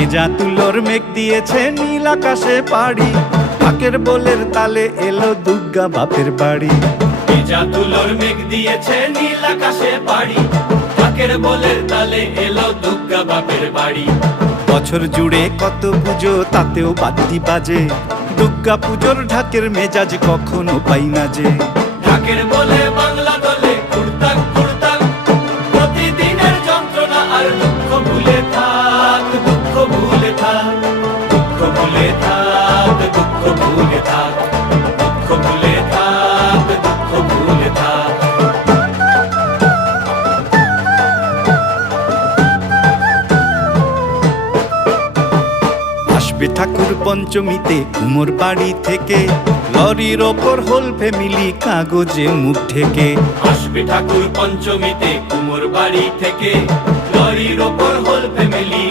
ভেজা তুলোর মেঘ দিয়েছে নীল আকাশে পাড়ি, ঢাকের বোলের তালে এলো দুর্গা বাপের বাড়ি। ভেজা তুলোর মেঘ দিয়েছে নীল আকাশে পাড়ি, ঢাকের বোলের তালে এলো দুর্গা বাপের বাড়ি। বছর জুড়ে কত পুজো তাতেও বাদ্যি বাজে, দুর্গা পুজোর ঢাকের মেজাজ কখনো পাই না যে। ঢাকের বলে বাংলা দলে কুড়তাক কুড়তাক, প্রতিদিনের যন্ত্রণা আর দুঃখ ভুলে থাক, দুঃখ ভুলে থাক, দুঃখ ভুলে থাক, দুঃখ ভুলে থাক, দুঃখ ভুলে থাক, দুঃখ ভুলে থাক। আসবে ঠাকুর পঞ্চমীতে কুমোর বাড়ি থেকে, লরির ওপর হোল ফ্যামিলি কাগজে মুখ ঢেকে। আসবে ঠাকুর পঞ্চমীতে কুমোর বাড়ি থেকে, লরির ওপর হোল ফ্যামিলি